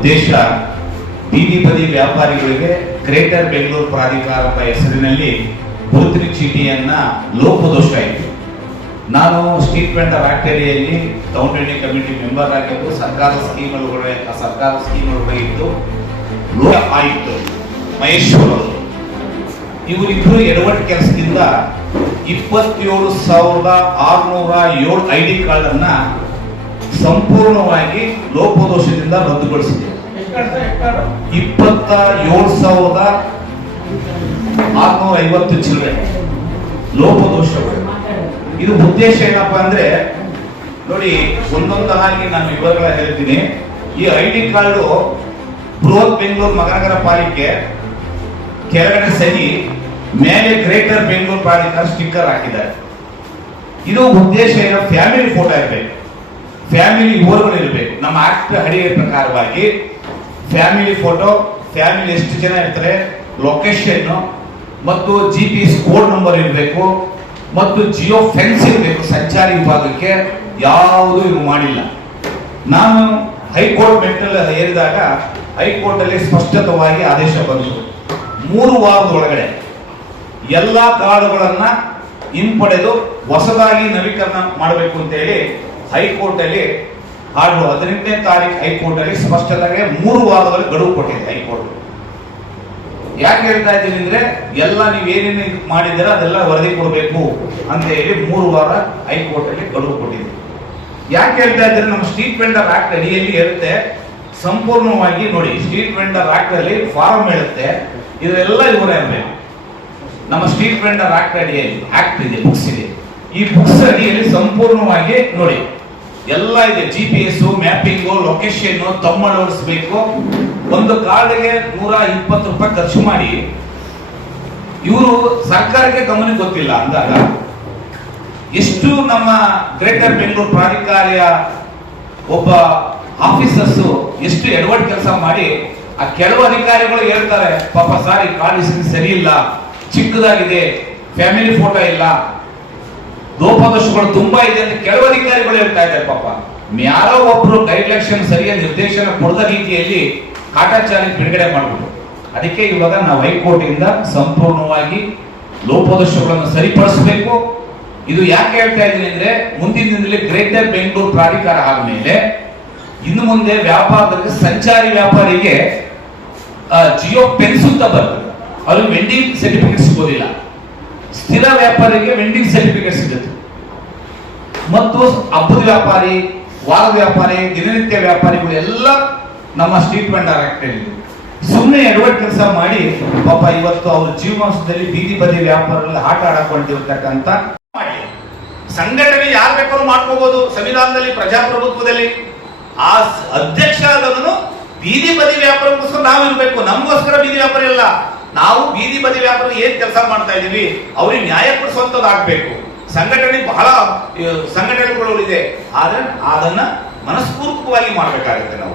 ಉದ್ದೇಶ ಬೀದಿ ಬದಿ ವ್ಯಾಪಾರಿಗಳಿಗೆ ಗ್ರೇಟರ್ ಬೆಂಗಳೂರು ಪ್ರಾಧಿಕಾರದ ಹೆಸರಿನಲ್ಲಿ ಗುರುತಿನ ಚೀಟಿಯನ್ನ ಲೋಪದೋಷ ಆಯಿತು. ನಾನು ಸ್ಟ್ರೀಟ್ ವೆಂಡರ್ ಆಕ್ಟ್ ಅಡಿಯಲ್ಲಿ ಟೌನ್ ಟ್ರೇಡಿಂಗ್ ಕಮಿಟಿ ಮೆಂಬರ್ ಆಗಿದ್ದು ಸರ್ಕಾರದ ಸ್ಕೀಮ್ಗಳು ಇದ್ದು ಆಯಿತು. ಮಹೇಶ್ವರ್ ಅವರು ಇವರಿಬ್ಬರು ಎಡವಟ್ ಕೆಲಸದಿಂದ 27,607 ID ಕಾರ್ಡ್ ಅನ್ನ ಸಂಪೂರ್ಣವಾಗಿ ಲೋಪದೋಷದಿಂದ ರದ್ದುಗೊಳಿಸಿದೆ. 27,650 ಚಿಲ್ಲರೆ ಲೋಪದೋಷಗಳು. ಇದು ಉದ್ದೇಶ ಏನಪ್ಪಾ ಅಂದ್ರೆ ನೋಡಿ, ಒಂದೊಂದಾಗಿ ನಾನು ವಿವರಗಳ ಹೇಳ್ತೀನಿ. ಈ ID ಕಾರ್ಡು ಬೃಹತ್ ಬೆಂಗಳೂರು ಮಹಾನಗರ ಪಾಲಿಕೆ ಕೆಳಗಡೆ ಸಹಿ, ಮೇಲೆ ಗ್ರೇಟರ್ ಬೆಂಗಳೂರು ಪ್ರಾಧಿಕಾರ ಸ್ಟಿಕ್ಕರ್ ಹಾಕಿದ್ದಾರೆ. ಇದು ಉದ್ದೇಶ ಏನೋ, ಫ್ಯಾಮಿಲಿ ಫೋಟೋ ಇರಬೇಕು, ಫ್ಯಾಮಿಲಿ ವಿವರಗಳು ಇರಬೇಕು. ನಮ್ಮ ಆಕ್ಟ್ ಅಡಿಯ ಪ್ರಕಾರವಾಗಿ ಫ್ಯಾಮಿಲಿ ಫೋಟೋ, ಫ್ಯಾಮಿಲಿ ಎಷ್ಟು ಜನ ಇರ್ತಾರೆ, ಲೊಕೇಶನ್ ಮತ್ತು GPS ಕೋಡ್ ನಂಬರ್ ಇರಬೇಕು ಮತ್ತು ಜಿಯೋ ಫೆನ್ಸ್ ಇರಬೇಕು. ಸಂಚಾರಿ ವಿಭಾಗಕ್ಕೆ ಯಾವುದು ಇದು ಮಾಡಿಲ್ಲ. ನಾನು ಹೈಕೋರ್ಟ್ ಮೆಟ್ಟಲು ಏರಿದಾಗ ಹೈಕೋರ್ಟ್ ಅಲ್ಲಿ ಸ್ಪಷ್ಟವಾಗಿ ಆದೇಶ ಬಂತು, 3 ವಾರದ ಒಳಗಡೆ ಎಲ್ಲಾ ಕಾರ್ಡುಗಳನ್ನ ಹಿಂಪಡೆದು ಹೊಸದಾಗಿ ನವೀಕರಣ ಮಾಡಬೇಕು ಅಂತ ಹೇಳಿ ಹೈಕೋರ್ಟ್ ಅಲ್ಲಿ 18ನೇ ತಾರೀಕು ಹೈಕೋರ್ಟ್ ಅಲ್ಲಿ ಸ್ಪಷ್ಟವಾಗಿ 3 ವಾರದಲ್ಲಿ ಗಡುವು ಕೊಟ್ಟಿದೆ ಹೈಕೋರ್ಟ್. ಯಾಕೆ ಹೇಳ್ತಾ ಇದ್ದೀನಿ ಅಂದ್ರೆ, ಎಲ್ಲ ನೀವೇನೇನು ಮಾಡಿದ್ದೀರ ಅದೆಲ್ಲ ವರದಿ ಕೊಡಬೇಕು ಅಂತ ಹೇಳಿ 3 ವಾರ ಹೈಕೋರ್ಟ್ ಅಲ್ಲಿ ಗಡುವು ಕೊಟ್ಟಿದೆ. ಯಾಕೆ ಹೇಳ್ತಾ ಇದ್ರೆ, ನಮ್ಮ ಸ್ಟ್ರೀಟ್ ವೆಂಡರ್ ಆಕ್ಟ್ ಅಡಿಯಲ್ಲಿ ಇರುತ್ತೆ ಸಂಪೂರ್ಣವಾಗಿ. ನೋಡಿ, ಸ್ಟ್ರೀಟ್ ವೆಂಡರ್ ಆಕ್ಟ್ ಅಲ್ಲಿ ಫಾರಂ ಹೇಳುತ್ತೆ, ಇದೆಲ್ಲ ಇವರೇ ಇರಬೇಕು. ನಮ್ಮ ಸ್ಟ್ರೀಟ್ ವೆಂಡರ್ ಆಕ್ಟ್ ಅಡಿಯಲ್ಲಿ ಆಕ್ಟ್ ಇದೆ, ಬುಕ್ಸ್ ಇದೆ. ಈ ಬುಕ್ಸ್ ಅಡಿಯಲ್ಲಿ ಸಂಪೂರ್ಣವಾಗಿ ನೋಡಿ ಎಲ್ಲ ಇದೆ. GPS ಮ್ಯಾಪಿಂಗ್, ಲೊಕೇಶನ್ ತಮ್ಮ ಅಳವಡಿಸಬೇಕು. ಒಂದು ಕಾರ್ಡ್ಗೆ 120 ರೂಪಾಯಿ ಖರ್ಚು ಮಾಡಿ ಇವರು ಸರ್ಕಾರಕ್ಕೆ ಗಮನಕ್ಕೆ ಗೊತ್ತಿಲ್ಲ ಅಂದಾಗ ಎಷ್ಟು ನಮ್ಮ ಗ್ರೇಟರ್ ಬೆಂಗಳೂರು ಪ್ರಾಧಿಕಾರಿಯ ಒಬ್ಬ ಆಫೀಸರ್ಸ್ ಎಷ್ಟು ಎಡವಟ್ ಕೆಲಸ ಮಾಡಿ ಆ ಕೆಲವು ಅಧಿಕಾರಿಗಳು ಹೇಳ್ತಾರೆ, ಪಾಪ ಸಾರಿ ಕಾರ್ಡ್ ಸರಿ ಇಲ್ಲ, ಚಿಕ್ಕದಾಗಿದೆ, ಫ್ಯಾಮಿಲಿ ಫೋಟೋ ಇಲ್ಲ, ಲೋಪದೋಷಗಳು ತುಂಬಾ ಇದೆ ಅಂತ ಕೆಲವು ಅಧಿಕಾರಿಗಳು ಹೇಳ್ತಾ ಇದ್ದಾರೆ. ಪಾಪ ಯಾರೋ ಒಬ್ರು ಡೈರೆಕ್ಷನ್ ಸರಿಯಾದ ನಿರ್ದೇಶನ ಕೊಡದ ರೀತಿಯಲ್ಲಿ ಕಾಟಾಚಾರಿ ಬಿಡುಗಡೆ ಮಾಡಬಹುದು. ಅದಕ್ಕೆ ಇವಾಗ ನಾವು ಹೈಕೋರ್ಟ್ ಇಂದ ಸಂಪೂರ್ಣವಾಗಿ ಲೋಪದೋಷಗಳನ್ನು ಸರಿಪಡಿಸಬೇಕು. ಇದು ಯಾಕೆ ಹೇಳ್ತಾ ಇದ್ದೀನಿ ಅಂದ್ರೆ, ಮುಂದಿನ ದಿನದಲ್ಲಿ ಗ್ರೇಟರ್ ಬೆಂಗಳೂರು ಪ್ರಾಧಿಕಾರ ಆದ್ಮೇಲೆ ಇನ್ನು ಮುಂದೆ ವ್ಯಾಪಾರದಲ್ಲಿ ಸಂಚಾರಿ ವ್ಯಾಪಾರಿಗೆ ಜಿಯೋ ಪೆನ್ಸ್ ಅಂತ ಬರ್ತದೆ, ಅವ್ರಿಗೆ ವೆಂಡಿಂಗ್ ಸರ್ಟಿಫಿಕೇಟ್ ಸಿಗೋದಿಲ್ಲ. ಸ್ಥಿರ ವ್ಯಾಪಾರಿಗೆ ವೆಂಡಿಂಗ್ ಸರ್ಟಿಫಿಕೇಟ್ ಸಿಗುತ್ತೆ. ಮತ್ತು ಹಬ್ಬದ ವ್ಯಾಪಾರಿ, ವಾರದ ವ್ಯಾಪಾರಿ, ದಿನನಿತ್ಯ ವ್ಯಾಪಾರಿಗಳು ಎಲ್ಲ ನಮ್ಮ ಸ್ಟ್ರೀಟ್ ವೆಂಡರ್ ಆಕ್ಟ್ ಅಲ್ಲಿ ಸುಮ್ಮನೆ ಎಡವಟ್ ಕೆಲಸ ಮಾಡಿ ಪಾಪ ಇವತ್ತು ಅವ್ರ ಜೀವಮಾನದಲ್ಲಿ ಬೀದಿ ಬದಿ ವ್ಯಾಪಾರದಲ್ಲಿ ಆಟ ಆಡಕೊಂಡಿರ್ತಕ್ಕಂಥ ಸಂಘಟನೆ ಯಾರು ಬೇಕಾದ್ರೂ ಮಾಡ್ಕೋಬಹುದು ಸಂವಿಧಾನದಲ್ಲಿ, ಪ್ರಜಾಪ್ರಭುತ್ವದಲ್ಲಿ. ಆ ಅಧ್ಯಕ್ಷ ಆದವನು ಬೀದಿ ಬದಿ ವ್ಯಾಪಾರಕ್ಕೋಸ್ಕರ ನಾವು ಇರಬೇಕು, ನಮಗೋಸ್ಕರ ಬೀದಿ ವ್ಯಾಪಾರ ಇಲ್ಲ. ನಾವು ಬೀದಿ ಬದಿ ವ್ಯಾಪಾರ ಏನ್ ಕೆಲಸ ಮಾಡ್ತಾ ಇದೀವಿ ಅವ್ರಿಗೆ ನ್ಯಾಯ ಕೊಡಿಸುವಂತದ್ದು ಆಗ್ಬೇಕು. ಸಂಘಟನೆ ಬಹಳ ಸಂಘಟನೆಗಳು ಇದೆ, ಆದ್ರೆ ಅದನ್ನ ಮನಸ್ಪೂರ್ವಕವಾಗಿ ಮಾಡ್ಬೇಕಾಗುತ್ತೆ ನಾವು.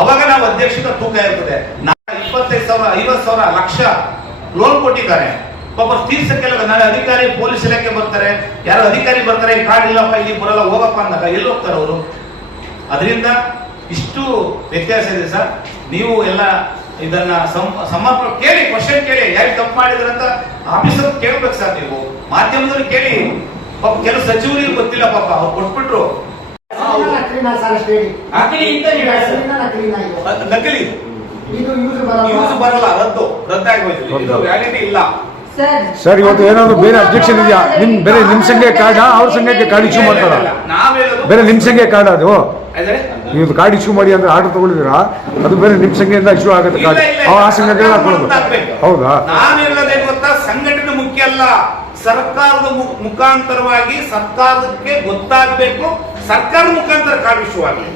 ಅವಾಗ ನಾವು ಅಧ್ಯಕ್ಷದ ತೂಕ ಇರ್ತದೆ. 25,000, 50,000, ಲಕ್ಷ ಲೋನ್ ಕೊಟ್ಟಿದ್ದಾರೆ. ಪಾಪ ತೀರ್ಸಕ್ಕೆಲ್ಲ ನಾಳೆ ಅಧಿಕಾರಿ ಪೊಲೀಸ್ ಇಲಾಖೆ ಬರ್ತಾರೆ, ಯಾರೋ ಅಧಿಕಾರಿ ಬರ್ತಾರೆ, ಕಾರ್ಡ್ ಇಲ್ಲಪ್ಪ ಇಲ್ಲಿ ಬರಲ್ಲ ಹೋಗಪ್ಪ ಅಂದಾಗ ಎಲ್ಲಿ ಹೋಗ್ತಾರೆ ಅವರು? ಅದರಿಂದ ಇಷ್ಟು ವ್ಯತ್ಯಾಸ ಇದೆ ಸರ್. ನೀವು ಎಲ್ಲ ಇದನ್ನ ಸಮರ್ಪಣೆ ಕೇಳಿ, ಕ್ವಶನ್ ಕೇಳಿ, ಯಾರು ತಪ್ಪು ಮಾಡಿದ್ರೆ ಅಂತ ಆಫೀಸರ್ ಕೇಳ್ಬೇಕು ಸರ್. ನೀವು ಮಾಧ್ಯಮದಲ್ಲಿ ಕೇಳಿ. ಪಾಪ ಕೆಲವು ಸಚಿವರಿಗೆ ಗೊತ್ತಿಲ್ಲ, ಪಾಪ ಅವ್ರು ಕೊಟ್ಬಿಟ್ರು. ನಕಲಿ ಯೂಸ್ ಬರಲ್ಲ, ರದ್ದಾಗೋಯ್ತು, ವ್ಯಾಲಿಟಿ ಇಲ್ಲ. ಸರ್, ಇವತ್ತು ಏನಾದ್ರು ಬೇರೆ ಅಬ್ಜೆಕ್ಷನ್ ಇದೆಯಾ? ಬೇರೆ ನಿಮ್ ಸಂಖ್ಯೆ ಕಾರ್ಡ್ ಅವ್ರ ಸಂಖ್ಯೆಗೆ ಕಾರ್ಡ್ ಇಶ್ಯೂ ಮಾಡ್ತಾರ? ಬೇರೆ ನಿಮ್ ಸಂಖ್ಯೆ ಕಾರ್ಡ್ ಅದು ನೀವು ಕಾರ್ಡ್ ಇಶ್ಯೂ ಮಾಡಿ ಅಂದ್ರೆ ಆರ್ಡರ್ ತಗೊಳಿದಿರಾ, ಅದು ಬೇರೆ ನಿಮ್ ಸಂಖ್ಯೆಯಿಂದ ಇಶ್ಯೂ ಆಗುತ್ತೆ ಕಾರ್ಡ್. ಆ ಸಂಖ್ಯೆ ಹಾಕೊಳ್ಳೋದು ಹೌದಾ? ನಾನು ಹೇಳೋದೇನು ಗೊತ್ತಾ, ಸಂಘಟನೆ ಮುಖ್ಯ ಅಲ್ಲ, ಸರ್ಕಾರದ ಮುಖಾಂತರವಾಗಿ ಸರ್ಕಾರಕ್ಕೆ ಗೊತ್ತಾಗಬೇಕು, ಸರ್ಕಾರದ ಮುಖಾಂತರ ಕಾರ್ಡ್ ಇಶ್ಯೂ ಆಗಲಿ.